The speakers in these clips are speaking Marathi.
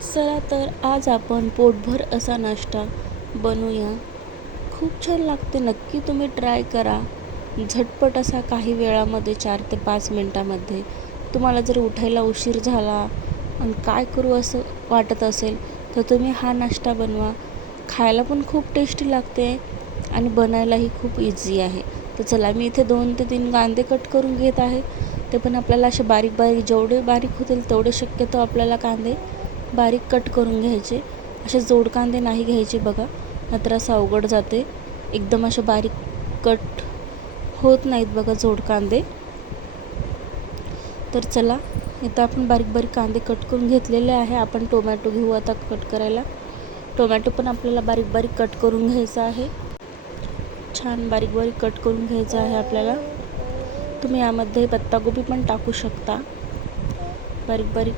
चला तर आज आपण पोटभर असा नाश्ता बनवूया. खूप छान लागते, नक्की तुम्ही ट्राय करा. झटपट असा काही वेळामध्ये 4 ते 5 मिनटामध्ये. तुम्हाला जर उठायला उशीर झाला आणि काय करू असं वाटत असेल तर तुम्ही हा नाश्ता बनवा. खायला पण खूप टेस्टी लागते आणि बनायलाही खूप इझी आहे. तर चला, मी इथे 2 ते 3 कांदे कट करून घेत आहे. ते पण आपल्याला असे बारीक बारीक, जेवढे बारीक होतील तेवढे शक्यतो आपल्याला कांदे बारीक कट करून घ्यायचे. असे जोड कांदे नाही घ्यायचे बघा, नाहीतर असं अवघड जाते. एकदम असे बारीक कट होत नाहीत बघा जोड कांदे. तर चला, इथं आपण बारीक बारीक कांदे कट करून घेतलेले आहे. आपण टोमॅटो घेऊ आता कट करायला. टोमॅटो पण आपल्याला बारीक बारीक कट करून घ्यायचा आहे. छान बारीक बारीक कट करून घ्यायचं आहे आपल्याला. तुम्ही यामध्ये पत्तागोबी पण टाकू शकता. बारीक बारीक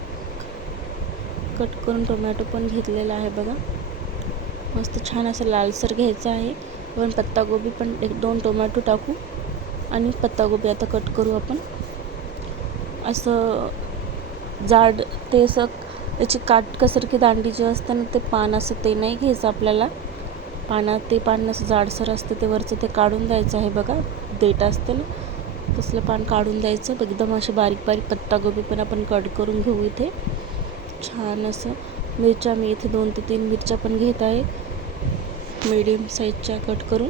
कट करून टोमॅटो पण घेतलेला आहे बघा. मस्त छान असं लालसर घ्यायचं आहे. आपण पत्तागोबी पण 1-2 टोमॅटो टाकू आणि पत्तागोबी आता कट करू आपण. असं जाड ते असं त्याची काटकसारखी दांडी जी असते ना, ते पान असं ते नाही घ्यायचं आपल्याला. ते पान असं जाडसर असतं, ते वरचं ते काढून द्यायचं आहे बघा. देठ असते ना, तसलं पान काढून द्यायचं. एकदम असे बारीक बारीक पत्तागोबी पण आपण कट करून घेऊ. इथे छान असं मिरच्या, मी इथे 2 ते 3 मिरच्या पण घेत आहे, मीडियम साईजच्या कट करून.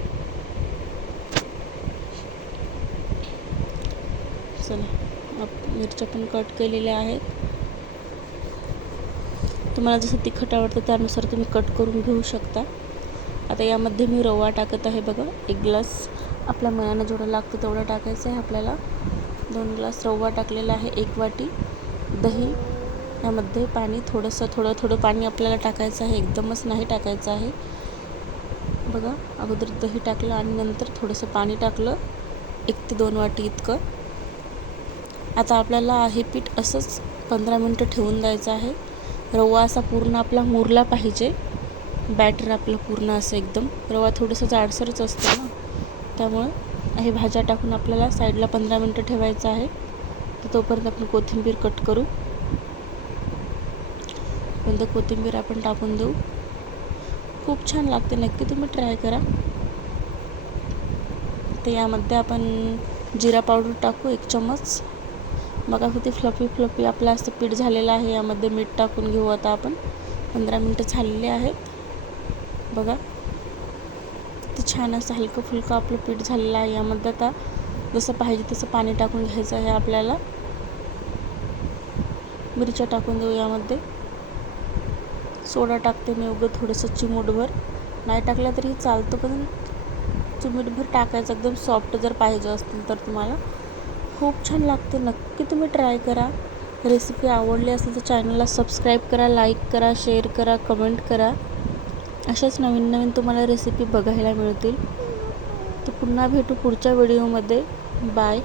चला, मिरच्या पण कट केलेल्या आहेत. तुम्हाला जसं तिखट आवडतं त्यानुसार तुम्ही कट करून घेऊ शकता. आता यामध्ये मी रवा टाकत आहे बघा. 1 ग्लास आपल्या मनानं जेवढं लागतं तेवढं टाकायचं आहे आपल्याला. 2 ग्लास रवा टाकलेला आहे. 1 वाटी दही, यामध्ये पाणी थोडं पाणी आपल्याला टाकायचं आहे, एकदमच नाही टाकायचं आहे बघा. अगोदर दही टाकलं आणि नंतर थोडंसं पाणी टाकलं, 1 ते 2 वाटी इतकं. आता आपल्याला हे पीठ असंच 15 मिनटं ठेवून द्यायचं आहे. रवा असा पूर्ण आपला मुरला पाहिजे. बॅटर आपलं पूर्ण असं एकदम, रवा थोडंसं जाडसरच असतं ना, त्यामुळं हे भाज्या टाकून आपल्याला साईडला 15 मिनटं ठेवायचं आहे. तर तोपर्यंत आपण कोथिंबीर कट करू. कोथिंबीर आपण टाकून देऊ. खूप छान लागते, नक्की तुम्ही ट्राय करा. तर यामध्ये आपण जिरा पावडर टाकू 1 चम्मच. बघा किती फ्लफी आपलं असं पीठ झालेलं आहे. यामध्ये मीठ टाकून घेऊ आता आपण. 15 मिनटं झालेले आहेत बघा. किती छान असं हलकं फुलकं आपलं पीठ झालेलं आहे. यामध्ये आता जसं पाहिजे तसं पाणी टाकून घ्यायचं आहे आपल्याला. मिरच्या टाकून देऊ यामध्ये. सोडा टाकते मी उगं थोडंसं चिमूटभर, नाही टाकलं तरी चालतं, पण चिमूटभर टाकायचं एकदम सॉफ्ट जर पाहिजे असतील तर तुम्हाला. खूप छान लागते, नक्की तुम्ही ट्राय करा. रेसिपी आवडली असेल तर चॅनलला सबस्क्राईब करा, लाईक करा, शेअर करा, कमेंट करा. अशाच नवीन नवीन तुम्हाला रेसिपी बघायला मिळतील. तर पुन्हा भेटू पुढच्या व्हिडिओमध्ये. बाय.